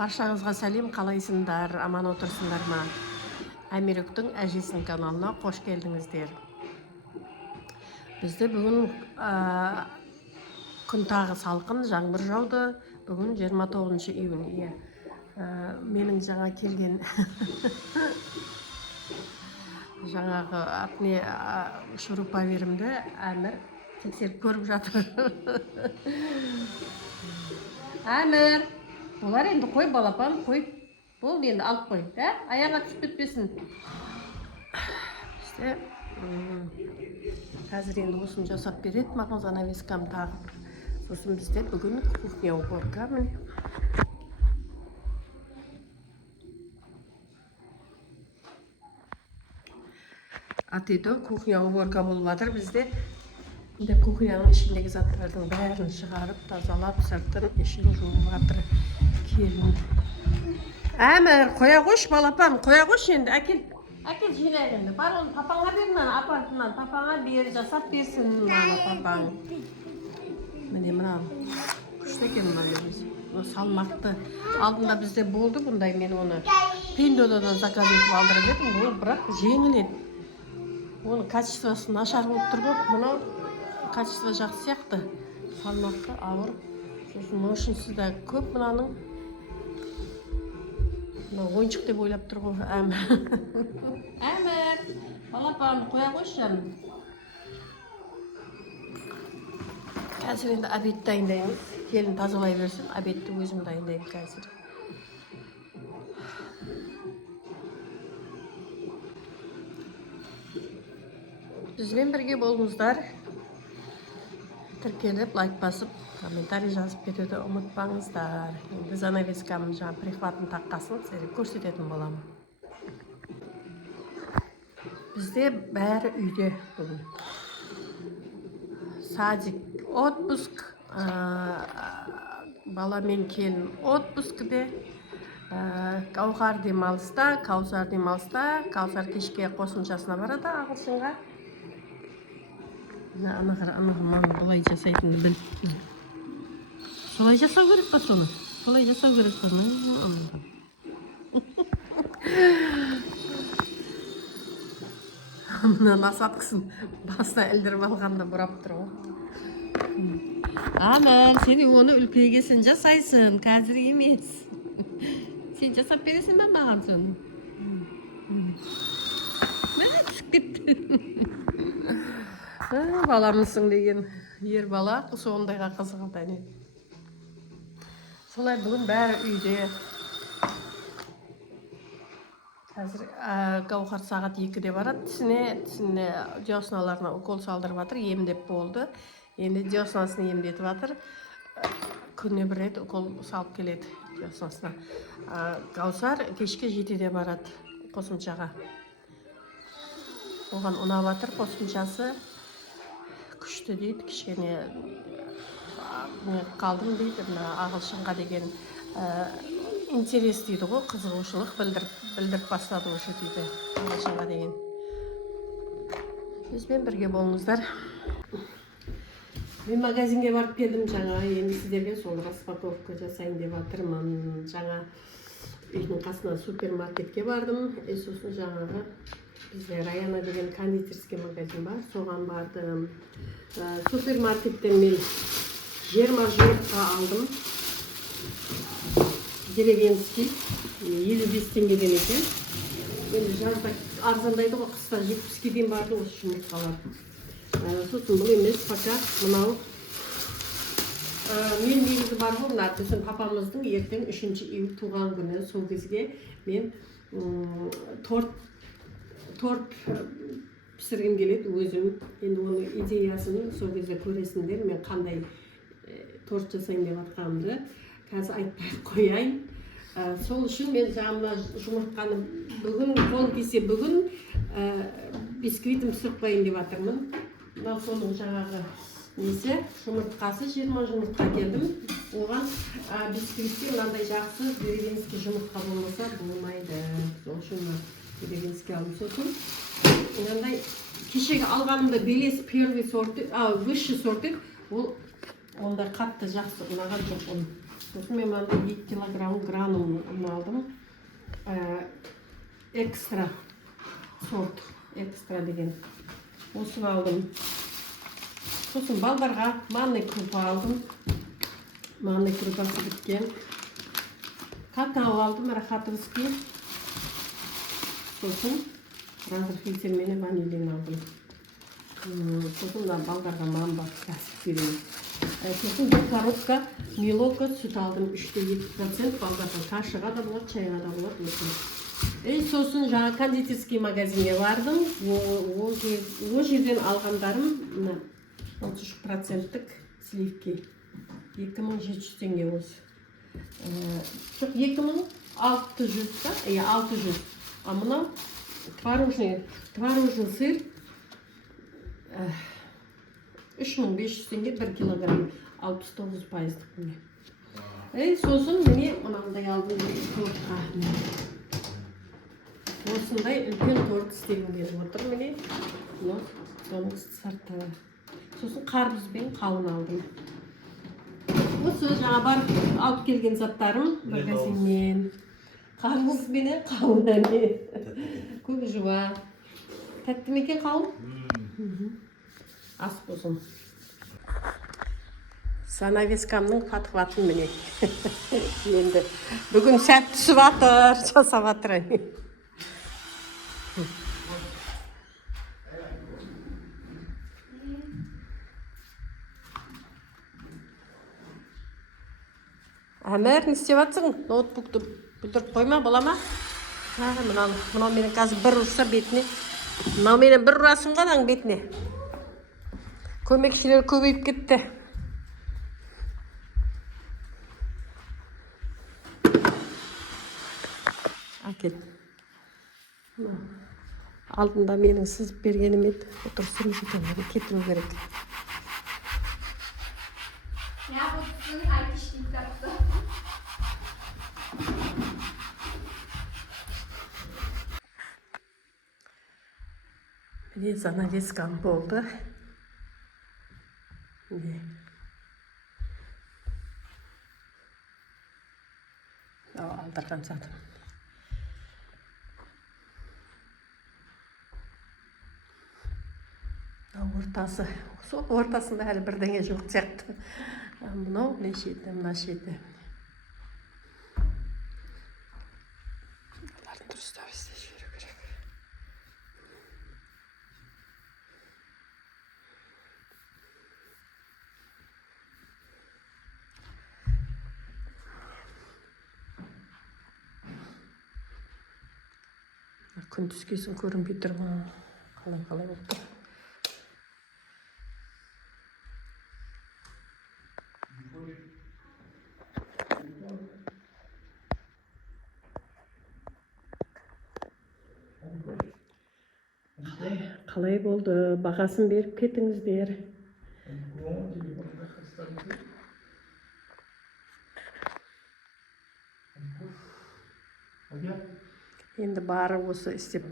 Баршаңызға сәлем, қалайсыңдар, аман отырсыңдар ма? Әмирүктің әжесінің каналына қош келдіңіздер. Бізде бүгін күн тағы салқын, жаңбыр жауды. Бүгін 29 июнь. Менің жаңа келген жаңағы атне шуруповерімді Әмір тексеріп көріп жатыр. Әмір, олар енді қой, балапан қой. Бұл енді алып қой, аяға түсіп кетпесін. Бізде қазір енді осыны жасап береді, маған занавескам тағып. Сосын бізде бүгін кухня уборка. Атыды кухня уборка болып жатыр бізде. Кухняның ішіндегі заттардың бәрін шығарып, тазалап, сыртын ішін жуып жатыр келін. Әмір, қоя қойш, балапан, қоя қойш енді, әкел жинай енді. Бар оны папаңа бер, апартынан папаңа бер, жасап берсін папаң. Міне мынау күшті екен мынау салмақты. Алдында бізде болды бұндай, мен оны Пиндодан заказ етіп алдырып едім, ол бірақ жеңіл еді. Оның качествосы нашар болып тұр ғой, мынау качество жақсы сияқты, салмақты, ауыр. Сосын мощностьі да көп мынаның. Ойыншық деп ойлап тұр ғой, Әмір, балапан, қоя қойшы жаным. Қазір енді обед дайындаймыз. Келін тазалай берсін, обедті өзім дайындаймын қазір. Бізбен бірге болыңыздар. Тіркеліп, лайк басып, комментарий жазып кетуді ұмытпаңыздар. Енді занавескамын жаңа прихватын таққасын сіздерге көрсететін боламын. Бізде бәрі үйде бүгін. Садик отпуск, баламен келін отпускіде, Каухар демалыста, Каусар демалыста, Каусар кешке қосымшасына барады ағылшынға. Анаған бұлай жасайтынды біл. Солай жасау керек па соны? Солай жасау керек па? Мына насаткысын басына ілдіріп алғанда бұрап тұр ғой. Әмір, сен оны үлкейге сен жасайсың, қазір емес. Сен жасап бересің бе маған соны? Мә, түсіп кетті. Баламысың деген ер бала, сондайға қызығады әне. Солай бүгін бәрі үйде. Қазір Гаухар сағат 2-де барады. Тісіне диосналарына укол салдырып жатыр, емдеп болды. Енді диоснасын емдетіп жатыр. Күніне бір рет укол салып келеді диоснасына. Гаухар кешке 7-де барады қосымшаға. Оған ұнап жатыр қосымшасы. Күшті дейді, кішкене қалдым дейді, ағылшынға деген интерес дейді ғой, қызығушылық білдіріп бастады өші дейді, ағылшынға деген. Бізбен бірге болыңыздар. Мен магазинге барып келдім жаңа, енді сіздерге сол распаковка жасайын деп жатырмын. Жаңа үйдің қасына супермаркетке бардым, сосын жаңағы бізде Раяна деген кондитерский магазин бар, соған бардым. Супермаркеттен мен 20 жұмыртқа алдым. Деревенский, 55 теңгеден екен. Енді жазда арзандайды ғой, қыста 70-ке дейін барды осы жұмыртқалар. Сосын бұл емес, пока мынау. Мен негізі бар ғой, біздің папамыздың ертең 3 июль туған күні, сол кезге мен торт пісіргім келеді өзім. Енді оның идеясын сол кезде көресіңдер, мен қандай торт жасайын деп жатқанымды қазір айтпай қояйын. Сол үшін мен жаңа жұмыртқаны бүгін, қол кесе бүгін бисквитім пісіріп қояйын деп жатырмын. Мынау соның жаңағы несі, жұмыртқасы, 20 жұмыртқа келдім. Оған бисквитте мынандай жақсы деревенский жұмыртқа болмаса болмайды. Сол үшін деревенский алдым. Сосын мынандай кешегі алғанымда белес первый сорты, высший сорты, ол ондай қатты жақсы ұнаған жоқ. Sosun men manda 2 kilogram granum aldım. Ekstra sort, ekstra degen. Osunu aldım. Sosun baldarga manne krupa aldım. Manne krupası bitken. Kakao aldım, rahatовский. Sosun ranzerfilter meni vanilin aldım. Sosun da baldarga mamba kasıp vereyim. Sosun bir коробка Milka süt aldım 3,2%. Baldarga kaşığa da болады, çayға da болады. Sosun жаңа кондитерский магазинге бардым. O жерден алғандарым 33%-тік сливки. 2700 теңге осы. Жоқ 2600 да, 600. А мынау творожный сыр 3500 теңге 1 килограмм, 69%-лық міне. Сосын міне мынандай алдым тортқа. Осындай үлкен торт істегім келіп отыр міне. Соның сырты. Сосын қарбыз бен қауын алдым. Осы жаңа барып алып келген заттарым магазиннен. Қарбыз бен қауын көк жуа. Тәтті ме екен қауын? Ас болсын. Занавескамның подхватын міне. Енді бүгін сәт түсіп жатыр, жасап жатыр. Әмір, не істеп жатсың? Ноутбукты бүлдіріп қойма, бола ма? Мынау менің қазір бір ұрса бетіне. Мынау менің бір ұрасың ғадаң бетіне. Көмекшілер көбейіп кетті. Әкет. Алдында менің сызып бергенім еді. Отырсың жетемеді, кетіру керек. Міне занавескам болды. Алдырған затым. Ортасы. Сол ортасында әлі бірдеңе жоқ сияқты. Мынау не шеті, мына шеті. Олардың дұрыстап істеп жіберу керек. Күн түскесін көрінбей тұр ма? Қалай болып тұр. Қалай болды? Бағасын беріп кетіңіздер. Енді бары осы істеп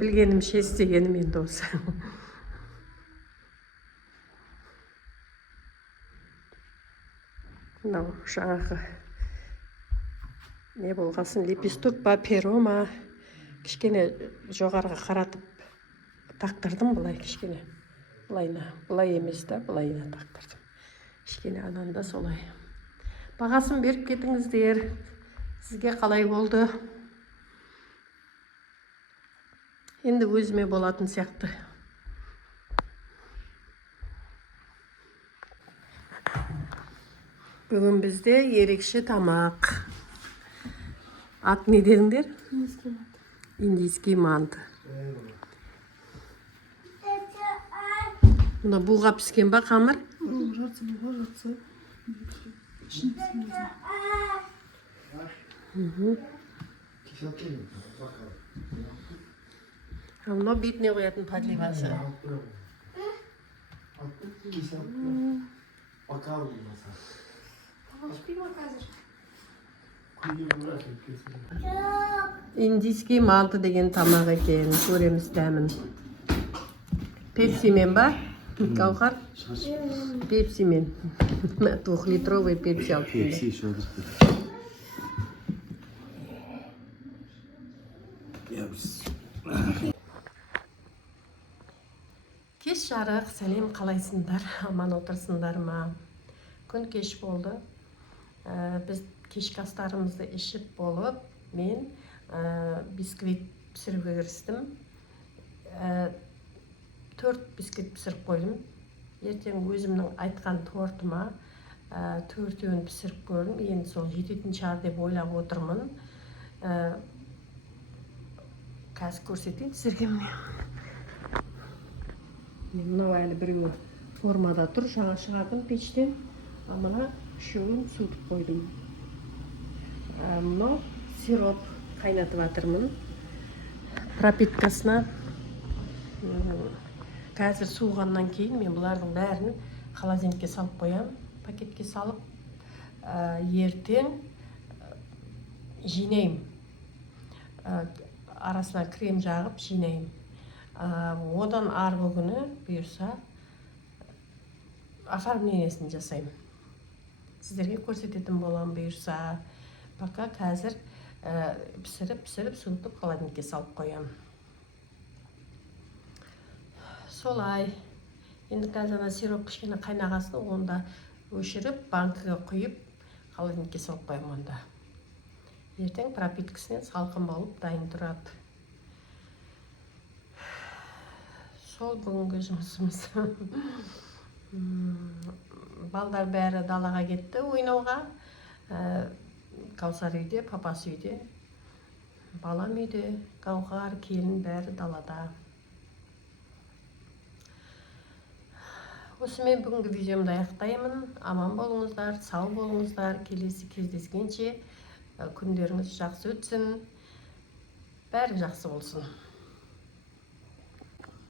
білгенімше істегенім енді осы. Мынау жаңағы не болғасын, лепесток па, перо ма, кішкене жоғарға қаратып тақтырдым былай кішкене. Былай емес та, былайына тақтырдым. Кішкене ананда солай. Бағасын беріп кетіңіздер. Сізге қалай болды? Енді өзіме болатын сияқты. Бүгін бізде ерекше тамақ. Ат не дедіңдер? Индийский манты. Мына буға піскен ба қамыр? Жатсы. Мына бетіне қоятын подливасы. Индийский манты деген тамақ екен, көреміз дәмін. Пепсимен ба? Гауһар пепси мен 2-литровый пепси алып келді. Пепси еще одыр. Кеш жарық, сәлем, қалайсыңдар? Аман отырсыңдар ма? Күн кеш болды. Біз кешкі астарымызды ішіп болып, мен бисквит пісіруге кірістім. 4 бисквит пісіріп қойдым. Ертең өзімнің айтқан тортыма 4-ін пісіріп көрдім. Енді сол жететін шығар деп ойлап отырмын. Қазір көрсетейін сіздерге міне. Мынау әлі біреуі формада тұр, жаңа шығардым пештен. Мына үшеуін суытып қойдым. Мынау сироп қайнатып жатырмын. Пропиткасына қазір суығаннан кейін мен бұлардың бәрін холодильникке салып қоям. Пакетке салып, ертең жинайым. Арасына крем жағып жинайым. Одан арғы күні бұйырса оформлениесін жасайым. Сіздерге көрсететін болам бұйырса. Пока қазір пісіріп, суытып холодильникке салып қоям. Солай. Енді қазір сироп кішкене қайнағасын, онда өшіріп, банкіге құйып, холодильникке салып қоям онда. Ертең пропиткасынан салқын болып дайын тұрады. Сол бүгінгі жұмысымыз. Балдар бәрі далаға кетті ойнауға. Каусар үйде, папасы үйде. Балам үйде, Гауһар, келін бәрі далада. Осымен бүгінгі видеомды аяқтаймын. Аман болыңыздар, сау болыңыздар. Келесі кездескенше күндеріңіз жақсы өтсін. Бәрі жақсы болсын.